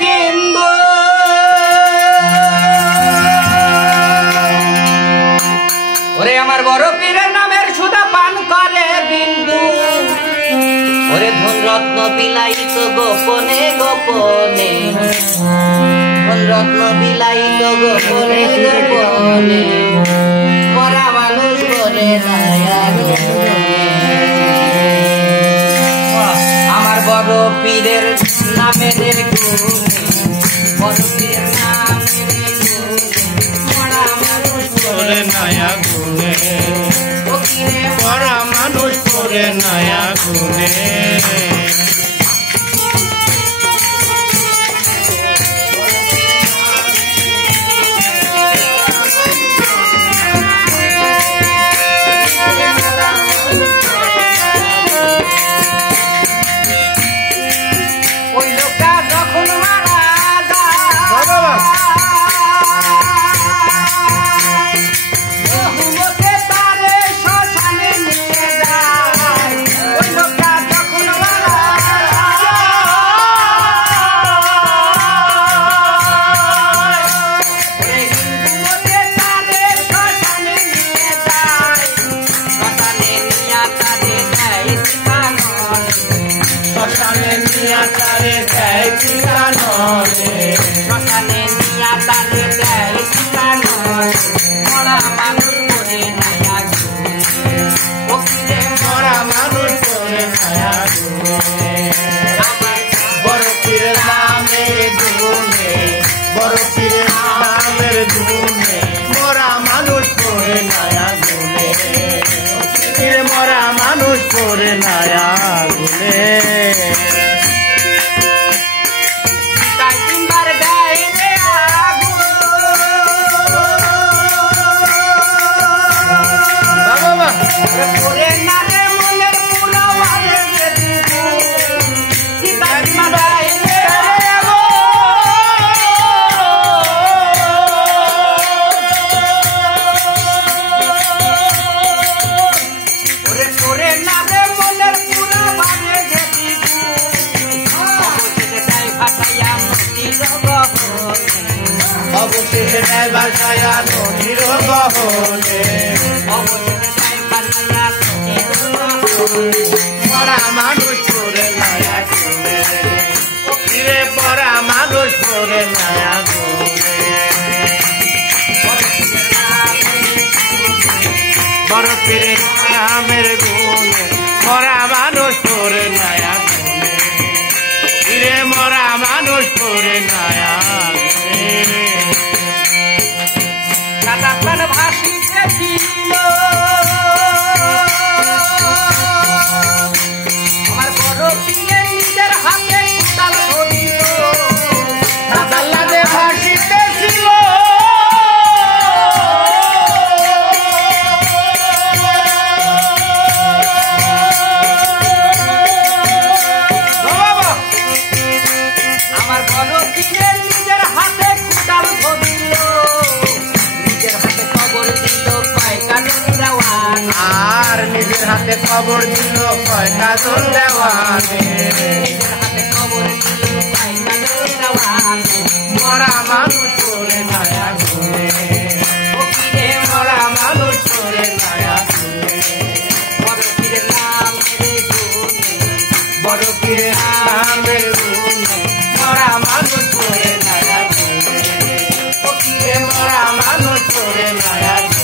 কিনবো ওরে আমার বড় পীরের নামের সুদা পান করে বিন্দু ওরে ধন রত্ন বিলাইত গোপনে গোপনে ধন রত্ন বিলাইত গোপনে গোপনে মরা মানুষ বলে আমার বড় পীরের নামের গুণে বড় পীরের নামের গুণে মরা মানুষ বলে নয়া গুণে মরা মানুষ বলে নয়া গুণে খবর দিল কয়টা জন দেওয়ানে মরা মানুষ করে নয়া গুণে মরা মানুষ করে নয়া গুণে বড় পীরের নামের গুণে মরা মানুষ করে নয়া গুণে মরা মানুষ করে নয়া